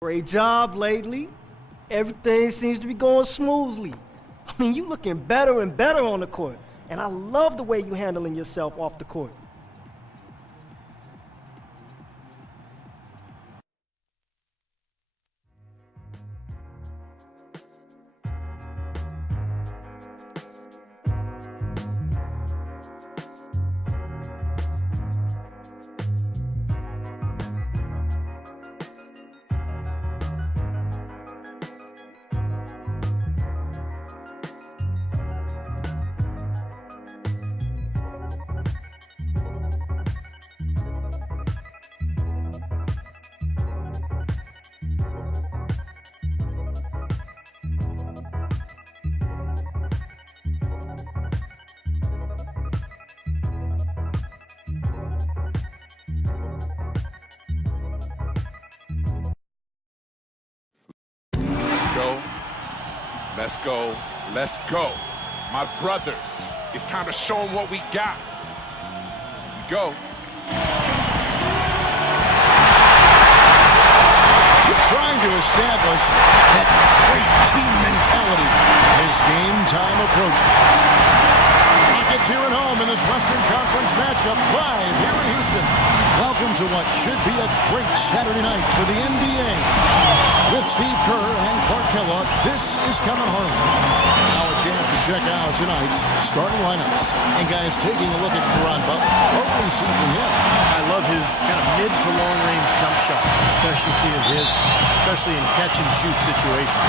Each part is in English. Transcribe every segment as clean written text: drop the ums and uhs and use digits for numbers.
Great job lately. Everything seems to be going smoothly. I mean, you looking better and better on the court. And I love the way you handling yourself off the court. Let's go. Let's go. My brothers, it's time to show them what we got. Here we go. We're trying to establish that great team mentality as game time approaches. Rockets here at home in this Western Conference matchup live here in Houston. Welcome to what should be a great Saturday night for the NBA. With Steve Kerr and Clark Kellogg, this is Kevin Harlan. Now a chance to check out tonight's starting lineups. And guys, taking a look at Caron Butler, what do we see from him? I love his kind of mid to long range jump shot, specialty of his, especially in catch and shoot situations.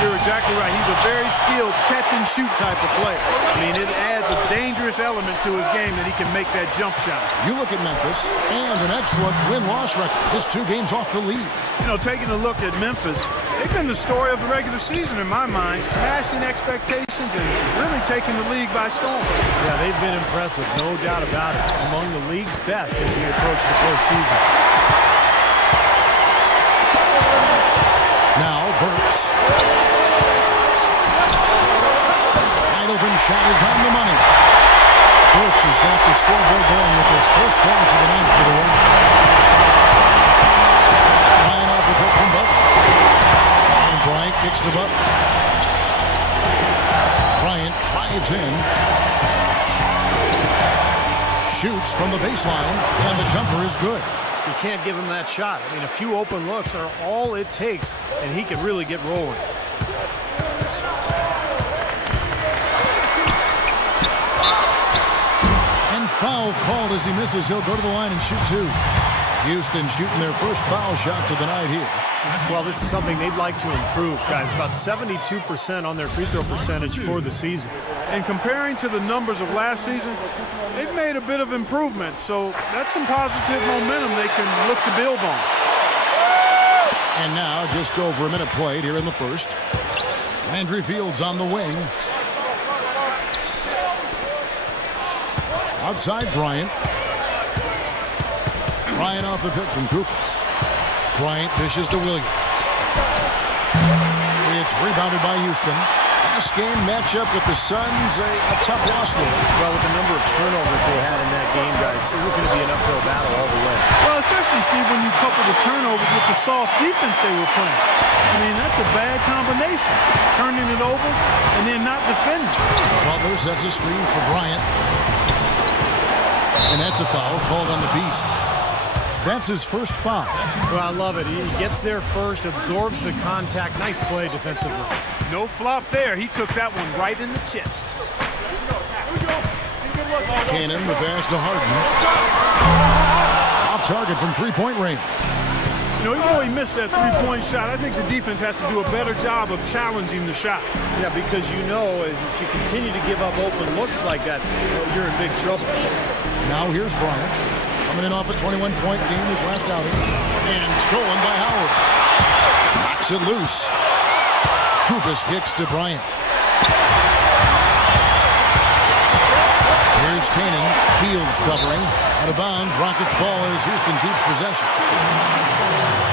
You're exactly right. He's a very skilled catch and shoot type of player. I mean, it adds a dangerous element to his game that he can make that jump shot. You look at Memphis, and an excellent win-loss record. Just 2 games off the lead. You know, taking a look at Memphis, they've been the story of the regular season in my mind, smashing expectations and really taking the league by storm. Yeah, they've been impressive, no doubt about it. Among the league's best as we approach the postseason. Now Burks. Wide open shot is on the money. Burks has got the scoreboard going with his first points of the night for the Warriors. Ryan off the hook from Butler. And Bryant kicks to Butler. Bryant drives in. Shoots from the baseline, and the jumper is good. You can't give him that shot. I mean, a few open looks are all it takes, and he can really get rolling. And foul called as he misses. He'll go to the line and shoot 2. Houston shooting their first foul shots of the night here. Well, this is something they'd like to improve, guys. About 72% on their free throw percentage for the season. And comparing to the numbers of last season, they've made a bit of improvement. So that's some positive momentum they can look to build on. And now just over a minute played here in the first. Landry Fields on the wing. Outside Bryant. Bryant off the pick from Koufos. Bryant dishes to Williams. It's rebounded by Houston. Last game matchup with the Suns, a tough loss there. Well, with the number of turnovers they had in that game, guys, it was going to be an uphill battle all the way. Well, especially, Steve, when you couple the turnovers with the soft defense they were playing. I mean, that's a bad combination. Turning it over and then not defending. Butler sets a screen for Bryant. And that's a foul called on the Beast. That's his first foul. Well, I love it. He gets there first, absorbs the contact. Nice play defensively. No flop there. He took that one right in the chest. Cannon, the pass to Harden. Off target from three-point range. You know, even though he missed that three-point shot, I think the defense has to do a better job of challenging the shot. Yeah, because you know if you continue to give up open looks like that, you're in big trouble. Now here's Bryant. Coming in off a 21-point game his last outing. And stolen by Howard. Knocks it loose. Koufos kicks to Bryant. Here's Cannon. Fields covering. Out of bounds. Rockets ball as Houston keeps possession.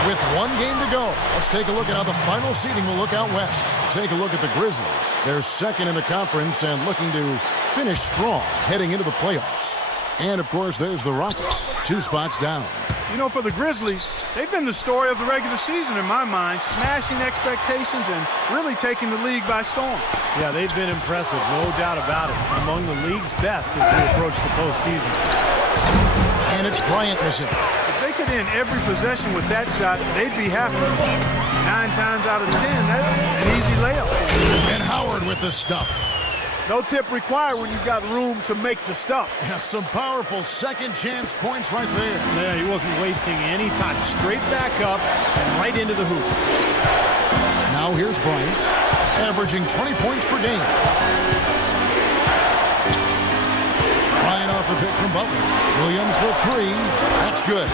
With 1 game to go, let's take a look at how the final seeding will look out west. Take a look at the Grizzlies. They're second in the conference and looking to finish strong heading into the playoffs. And, of course, there's the Rockets, 2 spots down. You know, for the Grizzlies, they've been the story of the regular season in my mind, smashing expectations and really taking the league by storm. Yeah, they've been impressive, no doubt about it. Among the league's best as we approach the postseason. And it's Bryant missing. If they could end every possession with that shot, they'd be happy. 9 times out of 10, that's an easy layup. And Howard with the stuff. No tip required when you've got room to make the stuff. Yeah, some powerful second chance points right there. Yeah, he wasn't wasting any time. Straight back up and right into the hoop. Now here's Bryant, averaging 20 points per game. Bryant off the pick from Butler. Williams for 3. That's good.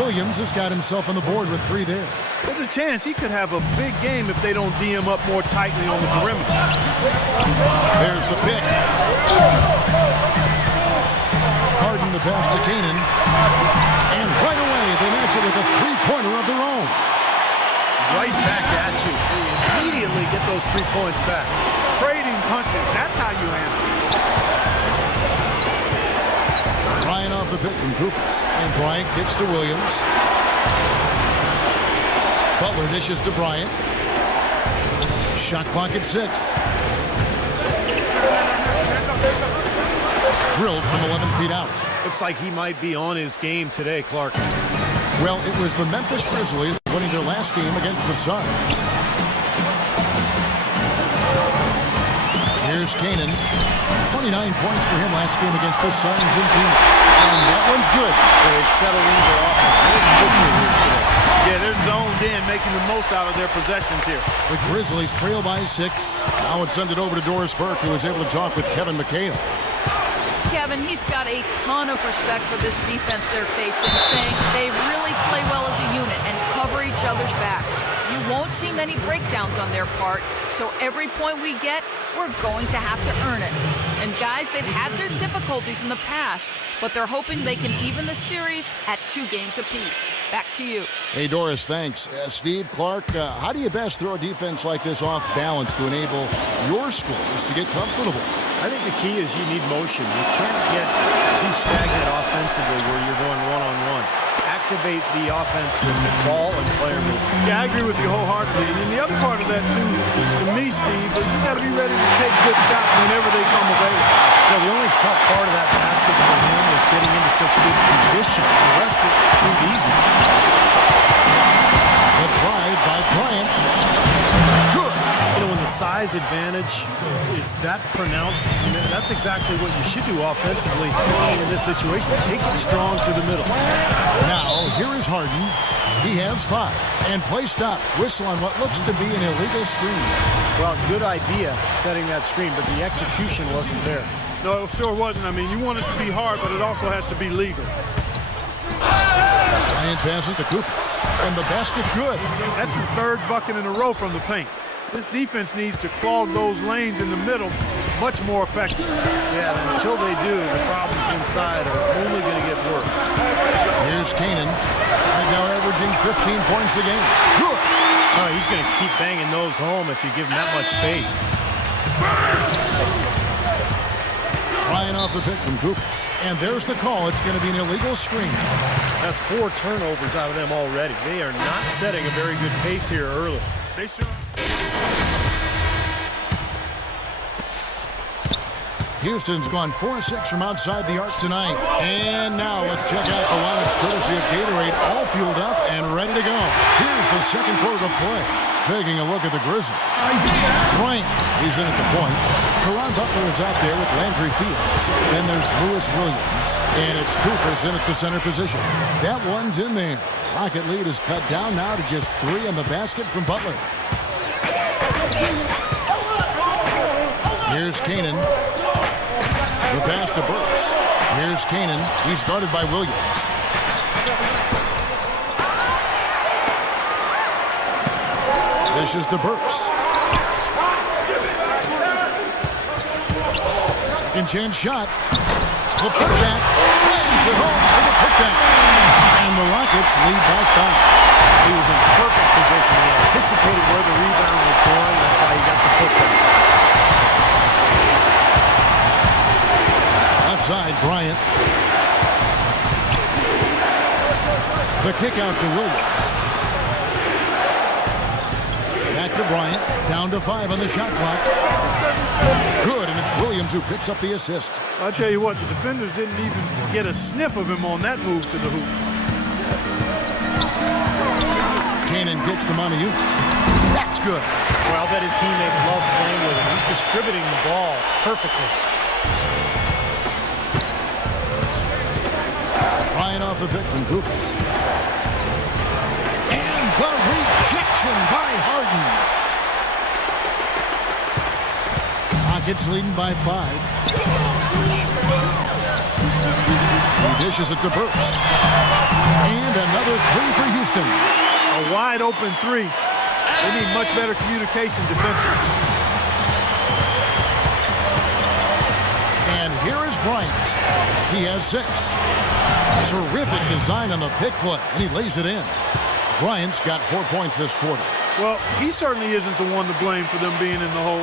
Williams has got himself on the board with 3 there. There's a chance he could have a big game if they don't D him up more tightly on the perimeter. There's the pick. Harden the pass to Canaan. And right away, they match it with a 3-pointer of their own. Right back at you. They immediately get those 3 points back. Trading punches, that's how you answer. Bryant off the pick from Koufos. And Bryant kicks to Williams. Butler dishes to Bryant. Shot clock at 6. Drilled from 11 feet out. Looks like he might be on his game today, Clark. Well, it was the Memphis Grizzlies winning their last game against the Suns. Here's Canaan. 29 points for him last game against the Suns in Phoenix. And that one's good. They've settled into their offense really quickly here today. Yeah, they're zoned in, making the most out of their possessions here. The Grizzlies trail by 6. Now it's send it over to Doris Burke, who was able to talk with Kevin McHale. Kevin, he's got a ton of respect for this defense they're facing, saying they really play well as a unit and cover each other's backs. You won't see many breakdowns on their part, so every point we get, we're going to have to earn it. And guys, they've had their difficulties in the past, but they're hoping they can even the series at 2 games apiece. Back to you. Hey, Doris, thanks. Steve, Clark, how do you best throw a defense like this off balance to enable your scores to get comfortable? I think the key is you need motion. You can't get too stagnant offensively where you're going one-on-one. Activate the offense with the ball and player movement. Yeah, I agree with you wholeheartedly. And then the other part of that, too, to me, Steve, is you got to be ready to take good shots whenever they come available. So the only tough part of that basket for him was getting into such good position. The rest of it seemed easy. The drive by Bryant. Good. You know, when the size advantage is that pronounced, that's exactly what you should do offensively in this situation. Take it strong to the middle. Now, here is Harden. He has 5. And play stops. Whistle on what looks to be an illegal screen. Well, good idea setting that screen, but the execution wasn't there. No, it sure wasn't. I mean, you want it to be hard, but it also has to be legal. Bryant passes to Koufos. And the basket good. That's the 3rd bucket in a row from the paint. This defense needs to clog those lanes in the middle much more effective. Yeah, and until they do, the problems inside are only going to get worse. Here's Canaan. Right now averaging 15 points a game. Good. Oh, he's going to keep banging those home if you give him that much space. Bryant off the pick from Koufos. And there's the call. It's going to be an illegal screen. That's 4 turnovers out of them already. They are not setting a very good pace here early. They sure. Houston's gone 4-6 from outside the arc tonight. And now let's check out the lineups courtesy of Gatorade, all fueled up and ready to go. Here's the second quarter of play. Taking a look at the Grizzlies. Bryant, he's in at the point. Caron Butler is out there with Landry Fields. Then there's Lewis Williams. And it's Koufos in at the center position. That one's in there. Rocket lead is cut down now to just 3 on the basket from Butler. Here's Canaan. The pass to Burks. Here's Canaan. He's guarded by Williams. This is to Burks. Second chance shot. The putback. Slams it home for the putback. And the Rockets lead by 5. He was in perfect position. He anticipated where the rebound was going. That's why he got the putback. Side, Bryant. The kick out to Williams. Back to Bryant. Down to 5 on the shot clock. Good, and it's Williams who picks up the assist. I'll tell you what, the defenders didn't even get a sniff of him on that move to the hoop. Cannon gets to Monteus. That's good. Well, I bet his teammates love playing with him. He's distributing the ball perfectly. Ryan off the pick from Goofus. And the rejection by Harden. Rockets leading by 5. He dishes it to Burks. And another 3 for Houston. A wide open 3. They need much better communication defensively. And here is Bryant. He has 6. Terrific design on the pick play, and he lays it in. Bryant's got 4 points this quarter. Well, he certainly isn't the one to blame for them being in the hole.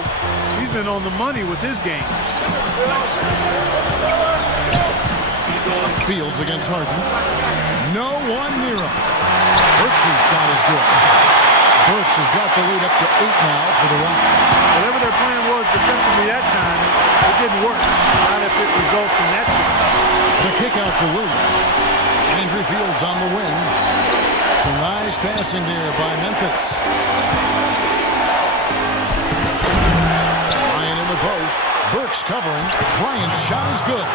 He's been on the money with his game. Fields against Harden. No one near him. Burks' shot is good. Burks has got the lead up to 8 now for the Rockets. Whatever their plan was defensively that time, it didn't work. Not if it results in that shot. The kick out to Williams. Andrew Fields on the wing. Some nice passing there by Memphis. Ryan in the post. Burks covering. Bryant's shot is good.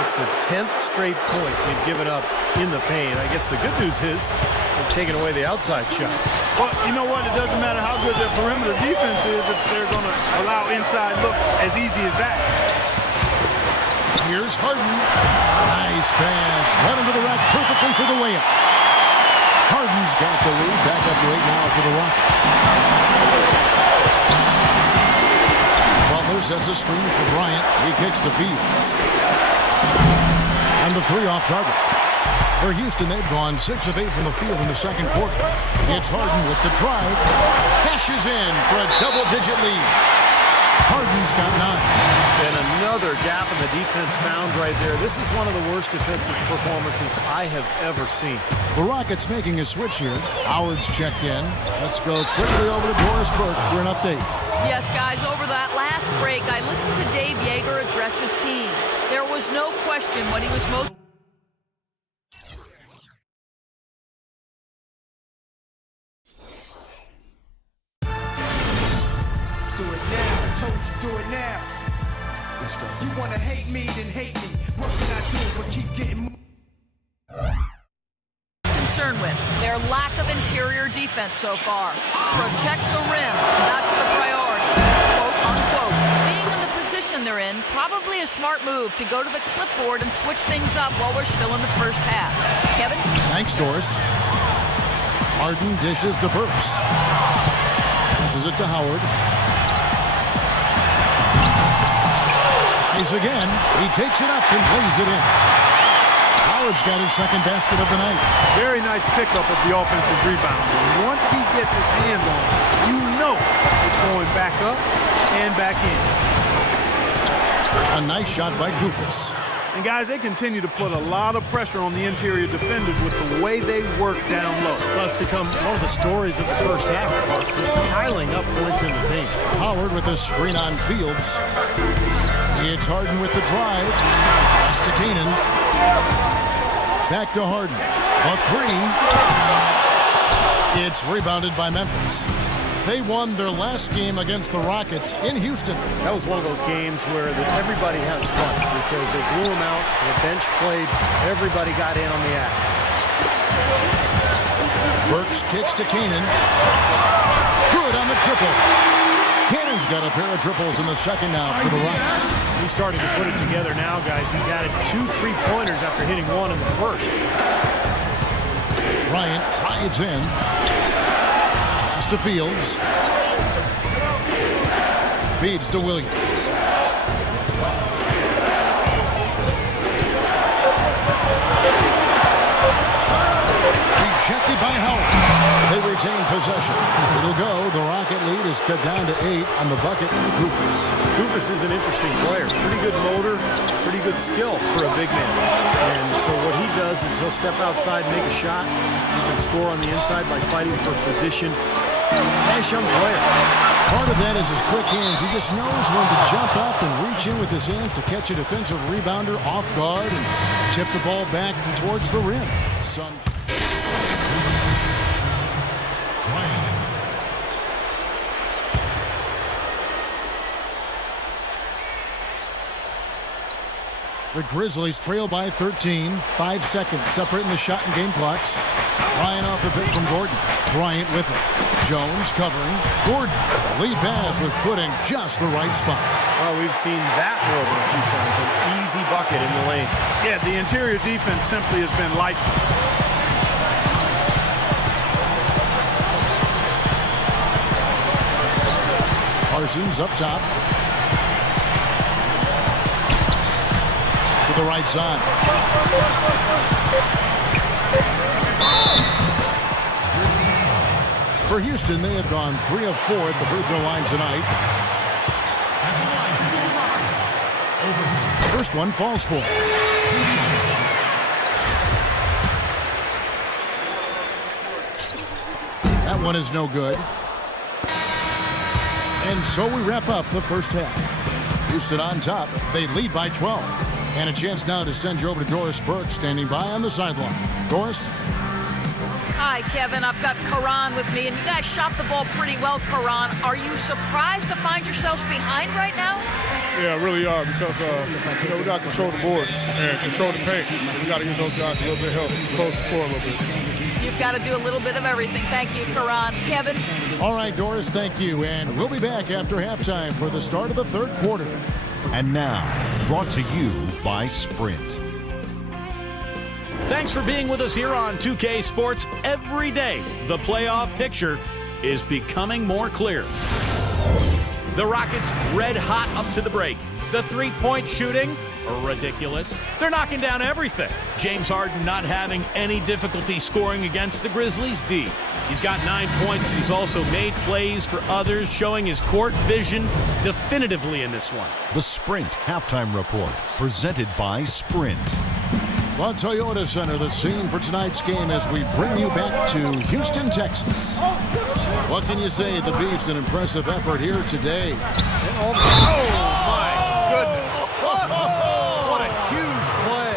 It's the 10th straight point they've given up in the paint. I guess the good news is they've taken away the outside shot. Well, you know what? It doesn't matter how good their perimeter defense is if they're going to allow inside looks as easy as that. Here's Harden. Nice pass. Right into the rack perfectly for the layup. Harden's got the lead. Back up to 8 now for the Rockets. Butler sets a screen for Bryant. He kicks to Fields. And the 3 off target. For Houston, they've gone 6 of 8 from the field in the second quarter. It's Harden with the drive. Cashes in for a double-digit lead. Harden's got 9. And another gap in the defense found right there. This is one of the worst defensive performances I have ever seen. The Rockets making a switch here. Howard's checked in. Let's go quickly over to Doris Burke for an update. Yes, guys, over that last break, I listened to Dave Yeager address his team. There was no question what he was most... Do it now, I told you, do it now. Let's go. You wanna hate me, then hate me. What can I do but keep getting concerned with their lack of interior defense so far. Protect the rim, that's the priority. Quote unquote. Being in the position they're in, probably a smart move to go to the clipboard and switch things up while we're still in the first half. Kevin? Thanks, Doris. Harden dishes to Burks. Passes it to Howard. Tries again. He takes it up and plays it in. Howard's got his second basket of the night. Very nice pickup of the offensive rebound. And once he gets his hands on it, you know it's going back up and back in. A nice shot by Goofus. And guys, they continue to put a lot of pressure on the interior defenders with the way they work down low. Well, it's become one of the stories of the first half, just piling up points in the paint. Howard with a screen on Fields. It's Harden with the drive. Pass to Canaan. Back to Harden. A 3. It's rebounded by Memphis. They won their last game against the Rockets in Houston. That was one of those games where everybody has fun because they blew them out. The bench played. Everybody got in on the act. Burks kicks to Canaan. Good on the triple. Cannon's got a pair of triples in the second now for the Rockets. He's starting to put it together now, guys. He's added 2 3-pointers after hitting 1 in the first. Bryant drives in. Pass to Fields. Feeds to Williams. Rejected by Howard. They retain possession. It'll go. The Rocket lead is cut down to 8 on the bucket for Koufos. Koufos is an interesting player. Pretty good motor, pretty good skill for a big man. And so what he does is he'll step outside, make a shot. He can score on the inside by fighting for position. Nice young player. Part of that is his quick hands. He just knows when to jump up and reach in with his hands to catch a defensive rebounder off guard and tip the ball back towards the rim. The Grizzlies trail by 13. 5 seconds separating the shot and game clocks. Bryant off the pick from Gordon. Bryant with it. Jones covering. Gordon. The lead pass was put in just the right spot. Well, we've seen that more than a few times. An easy bucket in the lane. Yeah, the interior defense simply has been lifeless. Parsons up top. To the right side. For Houston, they have gone 3 of 4 at the free throw line tonight. First one falls for. That one is no good. And so we wrap up the first half. Houston on top. They lead by 12. And a chance now to send you over to Doris Burke, standing by on the sideline. Doris? Hi, Kevin. I've got Karan with me, and you guys shot the ball pretty well, Karan. Are you surprised to find yourselves behind right now? Yeah, really are, because we got to control the boards and control the paint. We got to give those guys a little bit of help, close the floor a little bit. You've got to do a little bit of everything. Thank you, Karan. Kevin? All right, Doris, thank you. And we'll be back after halftime for the start of the third quarter. And now, brought to you by Sprint. Thanks for being with us here on 2K Sports. Every day, the playoff picture is becoming more clear. The Rockets red hot up to the break. The three-point shooting, ridiculous. They're knocking down everything. James Harden not having any difficulty scoring against the Grizzlies D. He's got 9 points. He's also made plays for others, showing his court vision definitively in this one. The Sprint Halftime Report, presented by Sprint. Well, Toyota Center, the scene for tonight's game as we bring you back to Houston, Texas. What can you say? The Beefs, an impressive effort here today. Oh, my goodness. What a huge play.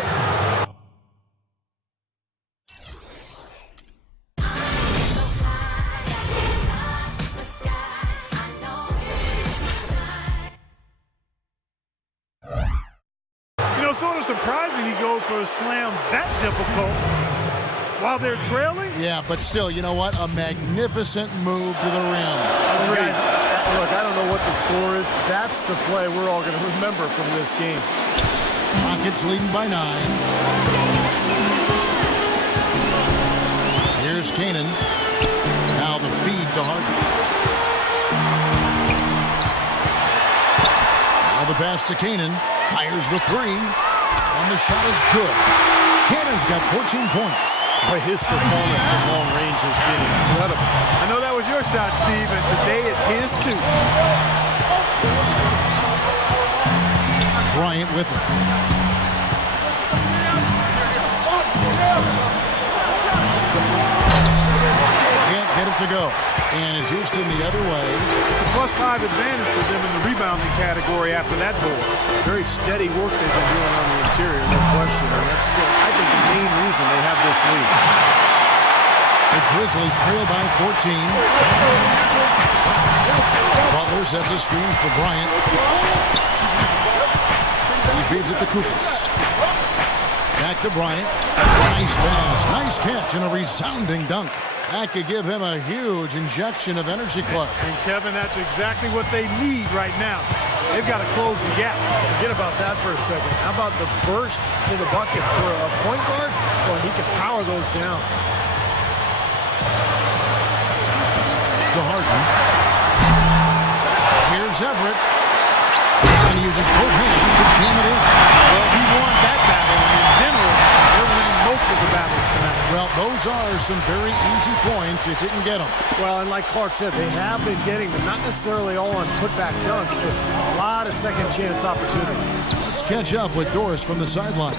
You know, sort of surprising he goes for a slam that difficult while they're trailing. Yeah, but still, you know what? A magnificent move to the rim. Guys, look, I don't know what the score is. That's the play we're all going to remember from this game. Rockets leading by 9. Here's Canaan. Now the feed to Harden. Now the pass to Canaan. Fires the 3. And the shot is good. Cannon's got 14 points. But his performance from long range has been incredible. I know that was your shot, Steve, and today it's his too. Bryant with it. Can't get it to go. And it's Houston the other way. It's a +5 advantage for them in the rebounding category after that board. Very steady work they've been doing on the interior, no question. And that's, I think, the main reason they have this lead. The Grizzlies trail by 14. Butler sets a screen for Bryant. He feeds it to Koufos. Back to Bryant. Nice pass, nice catch, and a resounding dunk. That could give him a huge injection of energy, Clark. And Kevin, that's exactly what they need right now. They've got to close the gap. Forget about that for a second. How about the burst to the bucket for a point guard? Well, he can power those down. To Harden. Here's Everett. And he uses both hands to jam it in. Well, he won that battle. And in general, they're winning most most of the battles tonight. Well, those are some very easy points if you can get them. Well, and like Clark said, they have been getting them, not necessarily all on putback dunks, but a lot of second chance opportunities. Let's catch up with Doris from the sideline.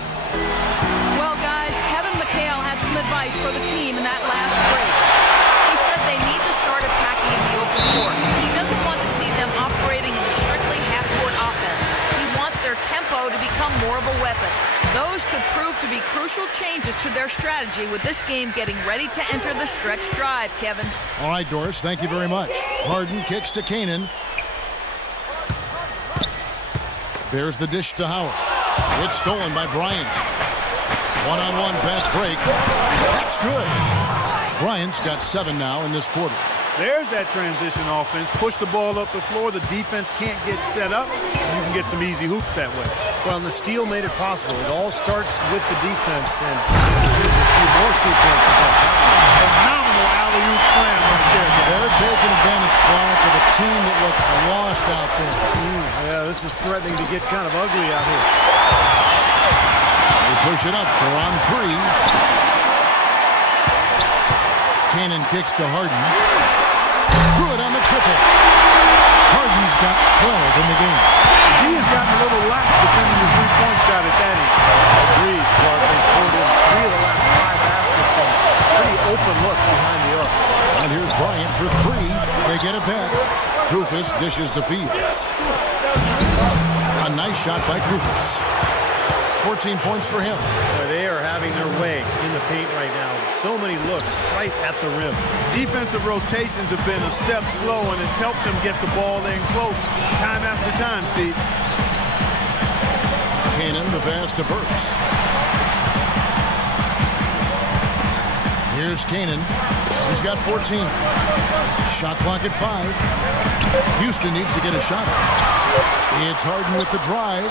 Well, guys, Kevin McHale had some advice for the team in that last break. He said they need to start attacking in the open court. He doesn't want to see them operating in a strictly half-court offense. He wants their tempo to become more of a weapon. Those could prove to be crucial changes to their strategy with this game getting ready to enter the stretch drive, Kevin. All right, Doris, thank you very much. Harden kicks to Canaan. There's the dish to Howard. It's stolen by Bryant. One-on-one fast break. That's good. Bryant's got 7 now in this quarter. There's that transition offense. Push the ball up the floor. The defense can't get set up. You can get some easy hoops that way. Well, and the steal made it possible. It all starts with the defense, and there's a few more sequences like that one. Phenomenal alley-oop slam right there. They're taking advantage, Clark, of a team that looks lost out there. Yeah, this is threatening to get kind of ugly out here. They push it up for on 3. Cannon kicks to Harden. Good on the triple. Harden's got 12 in the game. He has gotten a little lax defending the three-point shot at that end. Agreed, Clark. They poured in 3 of the last 5 baskets and pretty open looks behind the arc. And here's Bryant for 3. They get it back. Kufis dishes to Fields. A nice shot by Kufis. 14 points for him. Boy, they are having their way in the paint right now. So many looks right at the rim. Defensive rotations have been a step slow, and it's helped them get the ball in close time after time, Steve. Cannon, the pass to Burks. Here's Cannon. He's got 14. Shot clock at 5. Houston needs to get a shot. It's Harden with the drive.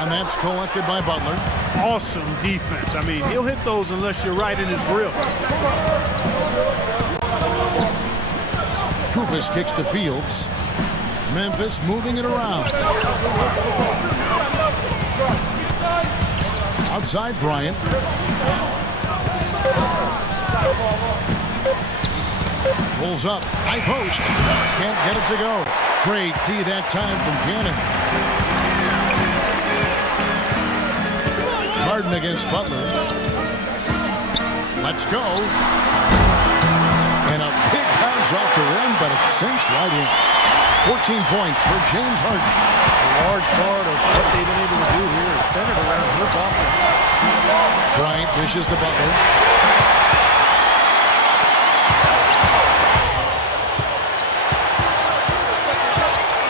And that's collected by Butler. Awesome defense. I mean, he'll hit those unless you're right in his grill. Kufis kicks to Fields. Memphis moving it around. Outside Bryant. Pulls up. High post. Can't get it to go. Great tee that time from Cannon. Harden against Butler. Let's go. And a big bounce off the rim, but it sinks right in. 14 points for James Harden. A large part of what they've been able to do here is centered around his offense. Bryant dishes to Butler.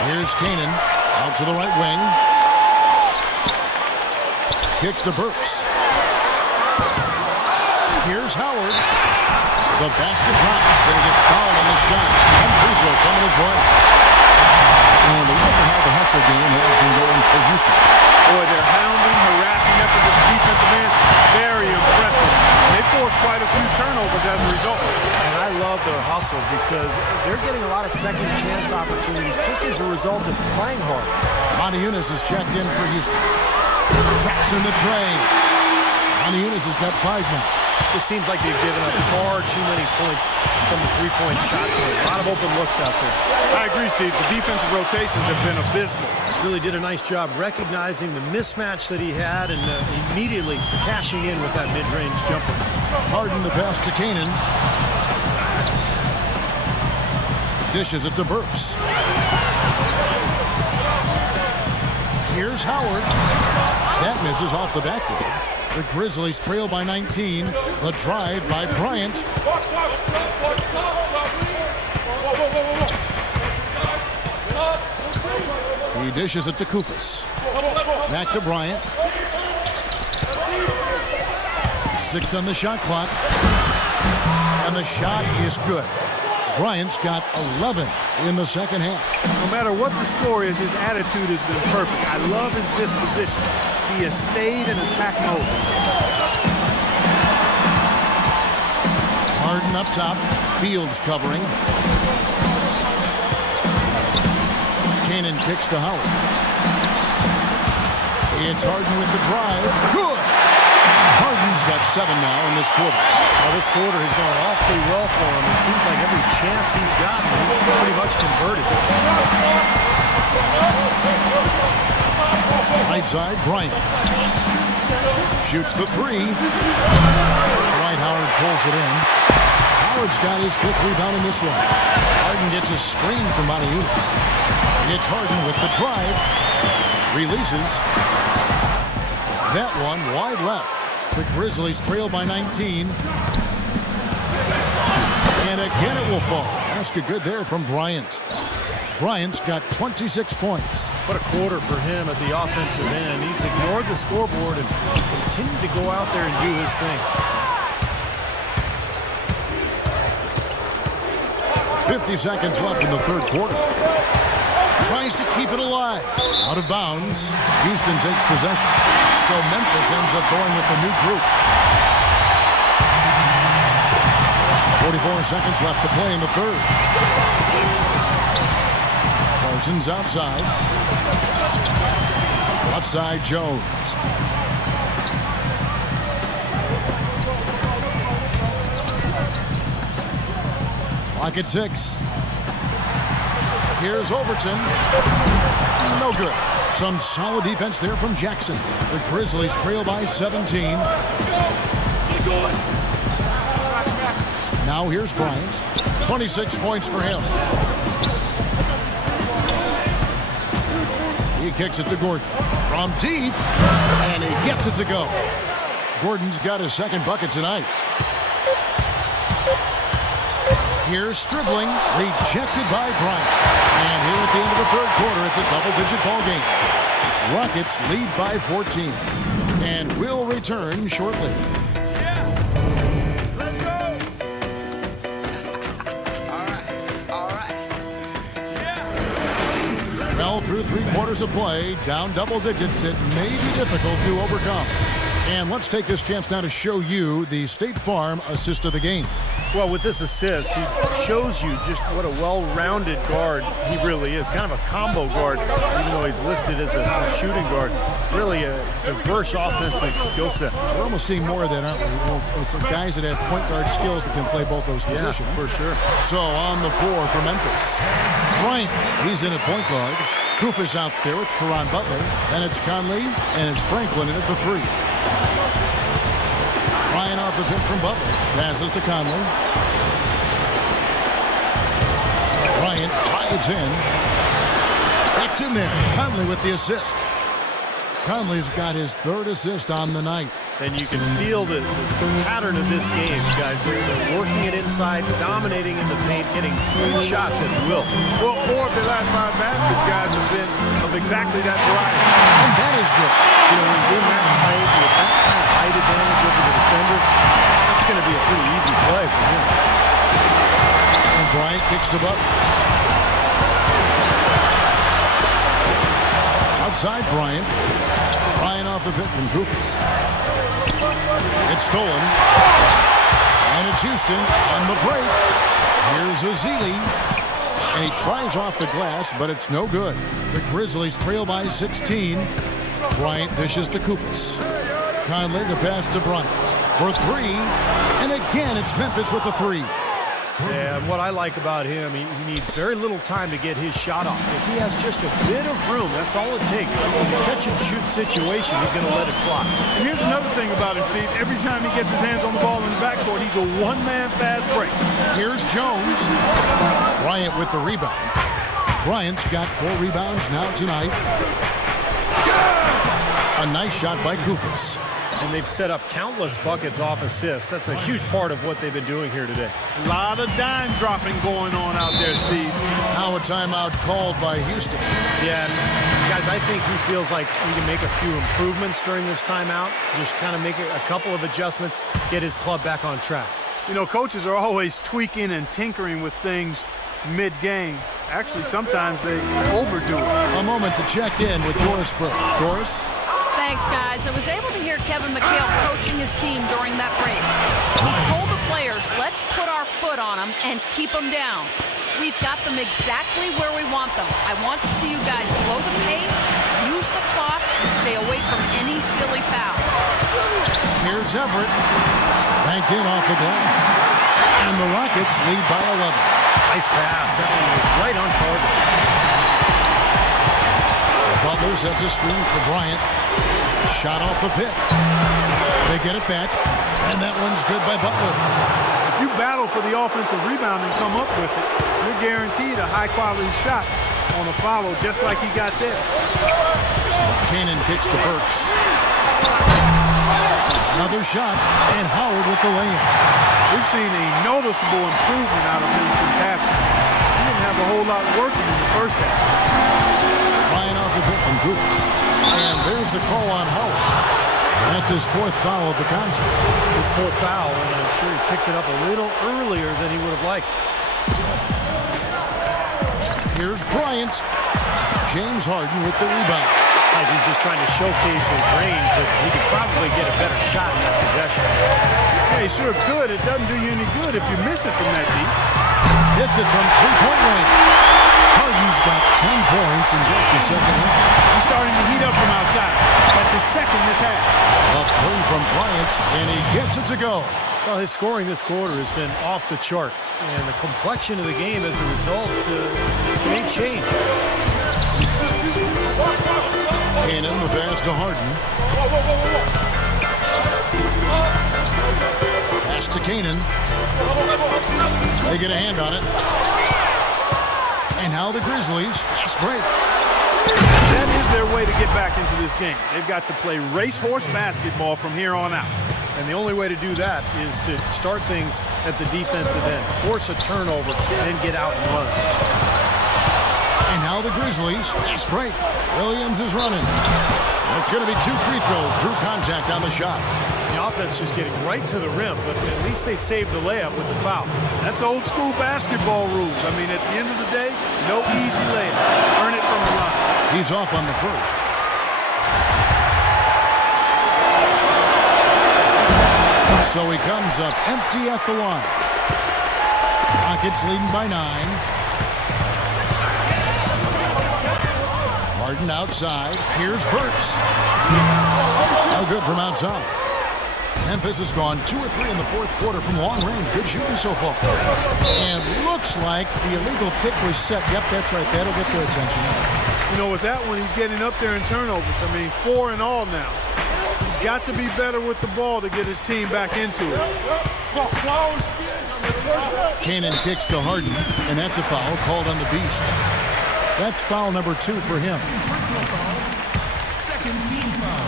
Here's Canaan out to the right wing. Kicks to Burks. Here's Howard. The basket drops, and he gets fouled on the shot. And free throw coming his way. And look at how the hustle game has been going for Houston. Boy, they're hounding, harassing effort with the defensive end. Very impressive. They forced quite a few turnovers as a result. And I love their hustle because they're getting a lot of second chance opportunities just as a result of playing hard. Monty Eunice is checked in for Houston. Traps in the tray. Monty Eunice has got 5 now. It seems like they've given up far too many points from the three-point shot today. A lot of open looks out there. I agree, Steve. The defensive rotations have been abysmal. Really did a nice job recognizing the mismatch that he had and immediately cashing in with that mid-range jumper. Harden the pass to Canaan. Dishes it to Burks. Here's Howard. That misses off the backboard. The Grizzlies trail by 19. The drive by Bryant. He dishes it to Kufis. Back to Bryant. 6 on the shot clock. And the shot is good. Bryant's got 11 in the second half. No matter what the score is, his attitude has been perfect. I love his disposition. He has stayed in attack mode. Harden up top. Fields covering. Cannon kicks to Howard. It's Harden with the drive. Good! Harden's got 7 now in this quarter. Well, this quarter has gone awfully well for him. It seems like every chance he's gotten, he's pretty much converted. Right side, Bryant. Shoots the 3. Dwight Howard pulls it in. Howard's got his 5th rebound in this one. Harden gets a screen from Maniunas. It's Harden with the drive. Releases. That one wide left. The Grizzlies trail by 19. And again it will fall. Ask a good there from Bryant. Bryant's got 26 points. What a quarter for him at the offensive end. He's ignored the scoreboard and continued to go out there and do his thing. 50 seconds left in the third quarter. Tries to keep it alive. Out of bounds. Houston takes possession. So Memphis ends up going with the new group. 44 seconds left to play in the third. Parsons outside. Left side, Jones. Clock at 6. Here's Overton. No good. Some solid defense there from Jackson. The Grizzlies trail by 17. Now here's Bryant. 26 points for him. He kicks it to Gordon. From deep. And he gets it to go. Gordon's got his 2nd bucket tonight. Here's Stribling, rejected by Bryant. And here at the end of the third quarter, it's a double-digit ball game. Rockets lead by 14. And will return shortly. Let's go. All right. Yeah. Well, through 3 quarters of play, down double digits, it may be difficult to overcome. And let's take this chance now to show you the State Farm assist of the game. Well, with this assist, he shows you just what a well-rounded guard he really is. Kind of a combo guard, even though he's listed as a shooting guard. Really a diverse offensive skill set. We're almost seeing more of that, aren't we? It's guys that have point guard skills that can play both those positions. Yeah, for sure. So on the floor for Memphis. Bryant, he's in at point guard. Kufis out there with Caron Butler. Then it's Conley, and it's Franklin in at the 3. Ryan off the hit from Butler. Passes to Conley. Bryant drives in. That's in there. Conley with the assist. Conley's got his 3rd assist on the night. And you can feel the pattern of this game, guys. They're working it inside, dominating in the paint, getting good shots at will. Well, 4 of their last 5 baskets, guys, have been of exactly that variety. And that is good. You know, he's in that tight with that kind of height advantage over the defender. That's going to be a pretty easy play for him. And Bryant kicks to Butler. Outside Bryant. Bryant off the bit from Kufis. It's stolen. And it's Houston on the break. Here's Azili. And he tries off the glass, but it's no good. The Grizzlies trail by 16. Bryant dishes to Kufis. Conley the pass to Bryant for 3. And again, it's Memphis with the 3. Yeah, what I like about him, he needs very little time to get his shot off. If he has just a bit of room, that's all it takes. In a catch-and-shoot situation, he's going to let it fly. And here's another thing about him, Steve. Every time he gets his hands on the ball in the backcourt, he's a one-man fast break. Here's Jones. Bryant with the rebound. Bryant's got 4 rebounds now tonight. A nice shot by Kufis. And they've set up countless buckets off assists. That's a huge part of what they've been doing here today. A lot of dime dropping going on out there, Steve. Now a timeout called by Houston. Yeah, guys, I think he feels like he can make a few improvements during this timeout. Just kind of make a couple of adjustments, get his club back on track. You know, coaches are always tweaking and tinkering with things mid-game. Actually, sometimes they overdo it. A moment to check in with Doris Burke. Doris? Thanks, guys. I was able to hear Kevin McHale coaching his team during that break. He told the players, let's put our foot on them and keep them down. We've got them exactly where we want them. I want to see you guys slow the pace, use the clock and stay away from any silly fouls. Here's Everett. Banked in off the glass. And the Rockets lead by 11. Nice pass. That one was right on target. Butler sets a screen for Bryant. Shot off the pick. They get it back. And that one's good by Butler. If you battle for the offensive rebound and come up with it, you're guaranteed a high-quality shot on a follow, just like he got there. Cannon kicks to Burks. Another shot, and Howard with the lay-in. We've seen a noticeable improvement out of him since halftime. He didn't have a whole lot working in the first half. Flying off the hit from Goofus. And there's the call on Howard. That's his fourth foul of the contest. His fourth foul, and I'm sure he picked it up a little earlier than he would have liked. Here's Bryant. James Harden with the rebound. Like he's just trying to showcase his range, but he could probably get a better shot in that possession. Yeah, he sure could. It doesn't do you any good if you miss it from that deep. Hits it from three-point range. Harden's got 10 points in just the second half. He's starting to heat up from outside. That's his second this half. A three from Bryant, and he gets it to go. Well, his scoring this quarter has been off the charts, and the complexion of the game as a result may change. Cannon, the pass to Harden. Pass to Cannon. They get a hand on it. And now the Grizzlies fast break. That is their way to get back into this game. They've got to play racehorse basketball from here on out. And the only way to do that is to start things at the defensive end, force a turnover, and then get out and run. And now the Grizzlies fast break. Williams is running. It's going to be 2 free throws. Drew contact on the shot. The offense is getting right to the rim, but at least they saved the layup with the foul. That's old school basketball rules. I mean, at the end of the day, no easy layup. Earn it from the line. He's off on the first. So he comes up empty at the line. Rockets leading by 9. Harden outside. Here's Burks. No good from outside. Memphis has gone 2 or 3 in the fourth quarter from long range. Good shooting so far. And looks like the illegal kick was set. Yep, that's right. That'll get their attention. You know, with that one, he's getting up there in turnovers. I mean, 4 in all now. He's got to be better with the ball to get his team back into it. Cannon kicks to Harden, and that's a foul called on the Beast. That's foul number 2 for him. Personal foul. Second team foul.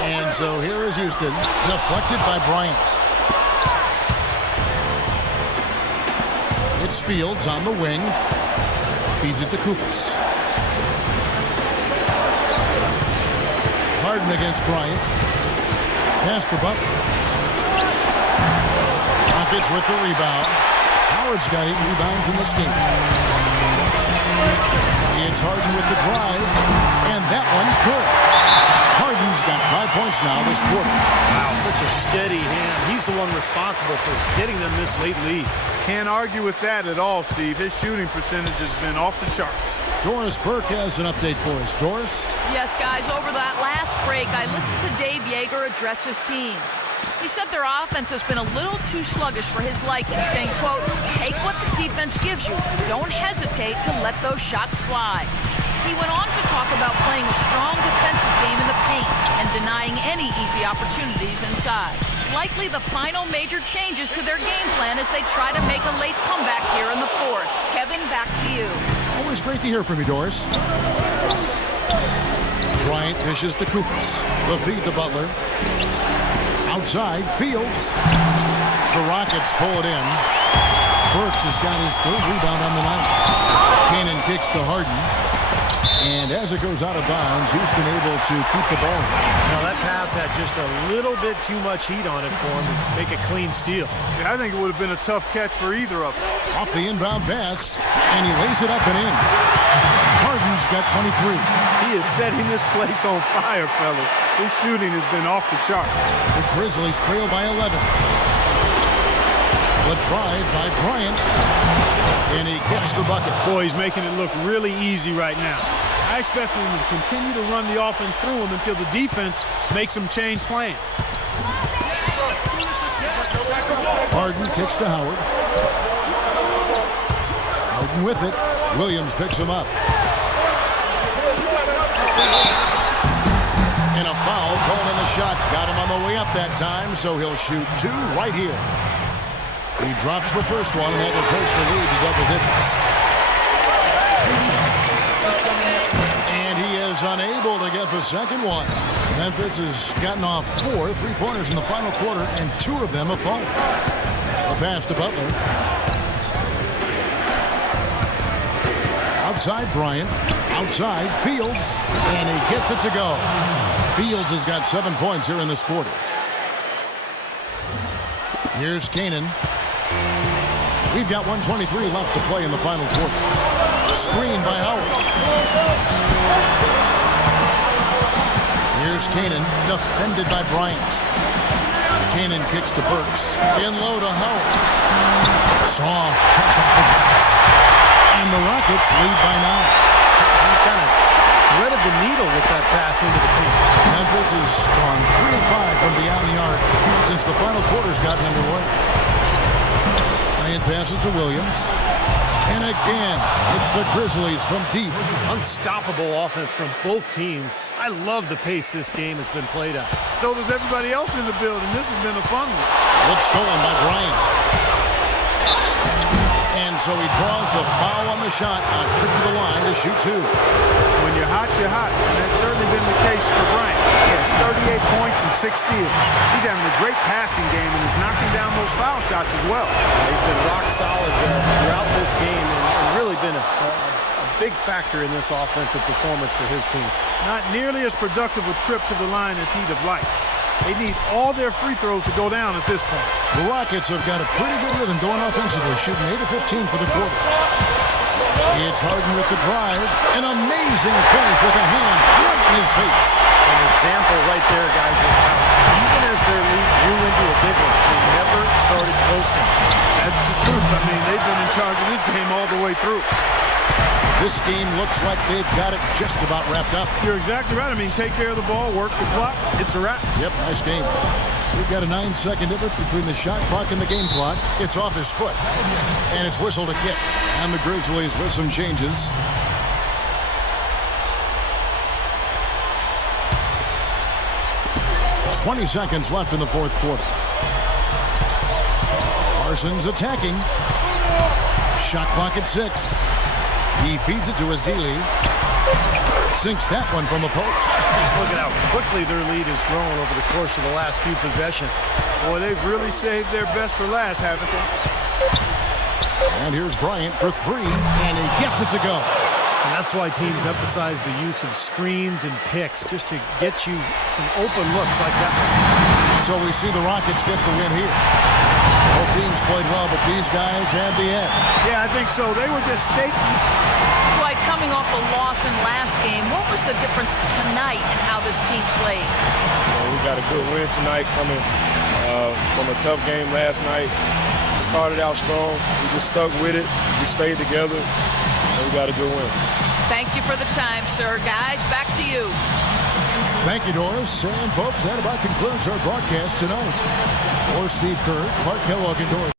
And so here is Houston, deflected by Bryant. It's Fields on the wing. Feeds it to Koufos. Harden against Bryant. Pass to Butler. Rockets with the rebound. Howard's got 8 rebounds in this game. It's Harden with the drive. And that one's good. Harden's got 5 points now this quarter. Wow, such a steady hand. He's the one responsible for getting them this late lead. Can't argue with that at all, Steve. His shooting percentage has been off the charts. Doris Burke has an update for us. Doris? Yes, guys, over that last break, I listened to Dave Yeager address his team. He said their offense has been a little too sluggish for his liking, saying, quote, take what the defense gives you. Don't hesitate to let those shots fly. He went on to talk about playing a strong defensive game in the paint and denying any easy opportunities inside. Likely the final major changes to their game plan as they try to make a late comeback here in the fourth. Kevin, back to you. Always great to hear from you, Doris. Bryant dishes to Koufos. The feed to Butler. Outside, Fields. The Rockets pull it in. Burks has got his 3rd rebound on the night. Cannon kicks to Harden. And as it goes out of bounds, Houston able to keep the ball. Now that pass had just a little bit too much heat on it for him to make a clean steal. Yeah, I think it would have been a tough catch for either of them. Off the inbound pass, and he lays it up and in. Harden's got 23. He is setting this place on fire, fellas. His shooting has been off the chart. The Grizzlies trail by 11. The drive by Bryant. and he gets the bucket. Boy, he's making it look really easy right now. I expect him to continue to run the offense through him until the defense makes him change plans. Harden kicks to Howard. Harden with it. Williams picks him up. And a foul called on the shot. Got him on the way up that time, so he'll shoot 2 right here. He drops the first one, and that will push the lead to double digits. And he is unable to get the second one. Memphis has gotten off 4 3-pointers in the final quarter, and 2 of them have fallen. A pass to Butler. Outside Bryant. Outside Fields. And he gets it to go. Fields has got 7 points here in this quarter. Here's Canaan. We've got 1:23 left to play in the final quarter. Screen by Howard. Here's Canaan, defended by Bryant. Canaan kicks to Burks. In low to Howard. Soft touch off the glass. And the Rockets lead by 9. He kind of threaded the needle with that pass into the paint. Memphis has gone 3 of 5 from beyond the arc since the final quarter's gotten underway. Bryant passes to Williams. And again, it's the Grizzlies from deep. Unstoppable offense from both teams. I love the pace this game has been played at. So does everybody else in the building. This has been a fun one. It's stolen by Bryant. And so he draws the foul on the shot. A trip to the line to shoot 2. When you're hot, you're hot. And that's certainly been the case for Bryant. He has 38 points and 6 steals. He's having a great passing game, and he's knocking down those foul shots as well. He's been rock solid throughout this game and really been a big factor in this offensive performance for his team. Not nearly as productive a trip to the line as he'd have liked. They need all their free throws to go down at this point. The Rockets have got a pretty good rhythm going offensively, shooting 8 of 15 for the quarter. It's Harden with the drive. An amazing finish with a hand right in his face. An example right there, guys, of how even as their lead grew into a big one, they never started coasting. That's the truth. I mean, they've been in charge of this game all the way through. This game looks like they've got it just about wrapped up. You're exactly right. I mean, take care of the ball, work the clock. It's a wrap. Yep, nice game. We've got a 9-second difference between the shot clock and the game clock. It's off his foot. And it's whistle to kick. And the Grizzlies with some changes. "20 seconds left in the fourth quarter. Parsons attacking. Shot clock at 6. He feeds it to Azili. Sinks that one from the post. Just look at how quickly their lead has grown over the course of the last few possessions. Boy, they've really saved their best for last, haven't they? And here's Bryant for 3, and he gets it to go. And that's why teams emphasize the use of screens and picks, just to get you some open looks like that one. So we see the Rockets get the win here. Both teams played well, but these guys had the edge. Yeah, I think so. They were just staking. Dwight, coming off a loss in last game, what was the difference tonight in how this team played? We got a good win tonight coming from a tough game last night. Started out strong. We just stuck with it. We stayed together. And we got a good win. Thank you for the time, sir. Guys, back to you. Thank you, Doris. And folks, that about concludes our broadcast tonight. For Steve Kerr, Clark Kellogg, and Doris.